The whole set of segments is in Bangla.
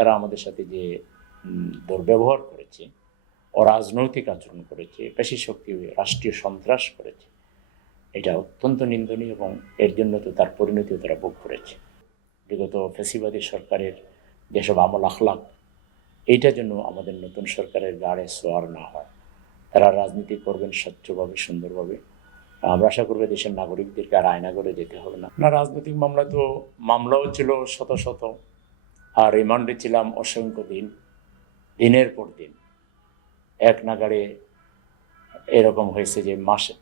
তারা আমাদের সাথে যে দুর্ব্যবহার করেছে, অরাজনৈতিক আচরণ করেছে, পেশি শক্তি রাষ্ট্রীয় সন্ত্রাস করেছে, এটা অত্যন্ত নিন্দনীয় এবং এর জন্য তো তার পরিণতিও তারা ভোগ করেছে। বিগত ফ্যাসিবাদী সরকারের যেসব আমল আখলাক, এইটার জন্য আমাদের নতুন সরকারের গাড়ে সোয়ার না হয়। তারা রাজনীতি করবেন স্বচ্ছভাবে, সুন্দরভাবে। আমরা আশা করবো দেশের নাগরিকদেরকে আর আয়না করে যেতে হবে না। রাজনৈতিক মামলা তো মামলাও ছিল শত শত, আর রিমান্ডে ছিলাম অসংখ্য দিন, দিনের পর দিন। এক নাগাড়ে এরকম হয়েছে যে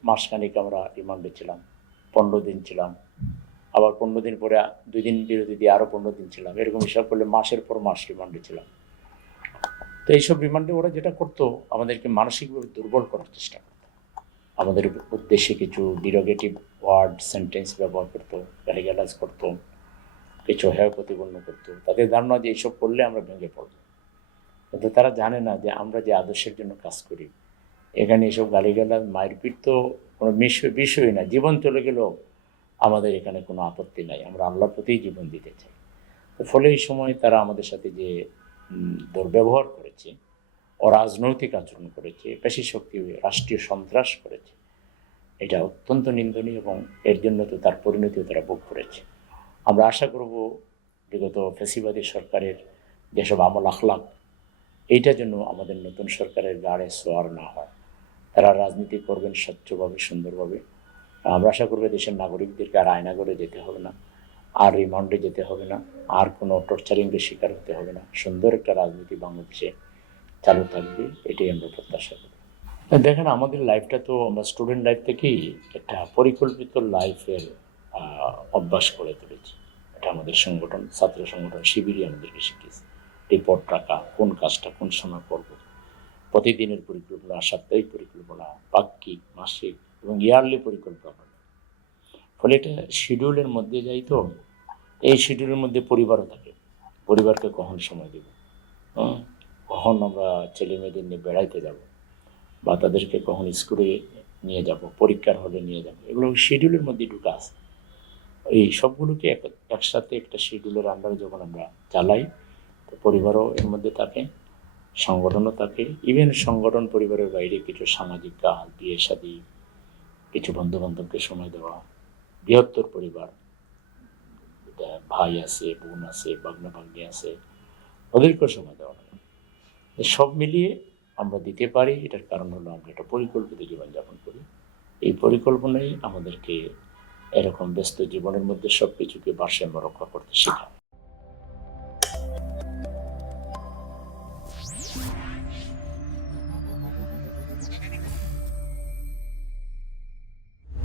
মাসখানিক আমরা রিমান্ডে ছিলাম, 15 দিন ছিলাম, আবার 15 দিন পরে 2 দিন বিরতি দিয়ে আরও 15 দিন ছিলাম। এরকম হিসাব করলে মাসের পর মাস রিমান্ডে ছিলাম। তো এইসব রিমান্ডে ওরা যেটা করতো, আমাদেরকে মানসিকভাবে দুর্বল করার চেষ্টা করতো। আমাদের উদ্দেশ্যে কিছু ডিরোগেটিভ ওয়ার্ড সেন্টেন্স ব্যবহার করতো, গালিগালাজ করতো, কিছু হেয় প্রতিপন্ন করতো। তাদের ধারণা যে এইসব করলে আমরা ভেঙে পড়বো, কিন্তু তারা জানে না যে আমরা যে আদর্শের জন্য কাজ করি, এখানে এসব গালিগালাজ মারপিট তো কোনো বিষয়ই না। জীবন চলে গেলেও আমাদের এখানে কোনো আপত্তি নাই, আমরা আল্লাহর প্রতিই জীবন দিতে চাই। তো ফলে এই সময় তারা আমাদের সাথে যে দুর্ব্যবহার করেছে, অরাজনৈতিক আচরণ করেছে, পেশি শক্তি রাষ্ট্রীয় সন্ত্রাস করেছে, এটা অত্যন্ত নিন্দনীয় এবং এর জন্য তো তার পরিণতিও তারা ভোগ করেছে। আমরা আশা করব বিগত ফ্যাসিবাদী সরকারের যেসব আমল আখলাক, এইটার জন্য আমাদের নতুন সরকারের গাড়ে সোয়ার না হয়। তারা রাজনীতি করবেন স্বচ্ছভাবে, সুন্দরভাবে। আমরা আশা করবো দেশের নাগরিকদেরকে আর আয়না করে যেতে হবে না, আর রিমান্ডে যেতে হবে না, আর কোনো টর্চারিংয়ের শিকার হতে হবে না। সুন্দর একটা রাজনীতি বাংলাদেশে চালু থাকবে, এটাই আমরা প্রত্যাশা করি। দেখেন, আমাদের লাইফটা তো আমরা স্টুডেন্ট লাইফ থেকেই একটা পরিকল্পিত লাইফের অভ্যাস করে তুলেছি। এটা আমাদের সংগঠন, ছাত্র সংগঠন শিবিরই আমাদেরকে শিখিয়েছে। রিপোর্ট রাখা, কোন কাজটা কোন সময় করবো, প্রতিদিনের পরিকল্পনা, সাপ্তাহিক পরিকল্পনা, পাক্ষিক, মাসিক এবং ইয়ারলি পরিকল্পনা। ফলে এটা শিডিউলের মধ্যে যাই। তো এই শিডিউলের মধ্যে পরিবারও থাকে। পরিবারকে কখন সময় দেব, কখন আমরা ছেলে মেয়েদের নিয়ে বেড়াইতে যাব, বা তাদেরকে কখন স্কুলে নিয়ে যাব, পরীক্ষার হলে নিয়ে যাব, এগুলো শিডিউলের মধ্যে ঢুকে আছে। এই সবগুলোকে একসাথে একটা শিডিউলের আন্ডারে যখন আমরা চালাই, তো পরিবারও এর মধ্যে থাকে, সংগঠনও থাকে। ইভেন সংগঠন পরিবারের বাইরে কিছু সামাজিক কাজ, বিয়ে শাদী, কিছু বন্ধু বান্ধবকে সময় দেওয়া, বৃহত্তর পরিবার, ভাই আছে, বোন আছে, বাগনা বাগনি আছে, ওদেরকেও সময় দেওয়া লাগে। সব মিলিয়ে আমরা দিতে পারি। এটার কারণ হলো আমরা একটা পরিকল্পিত জীবনযাপন করি। এই পরিকল্পনাই আমাদেরকে এরকম ব্যস্ত জীবনের মধ্যে সব কিছুকে ভারসাম্য রক্ষা করতে শেখায়।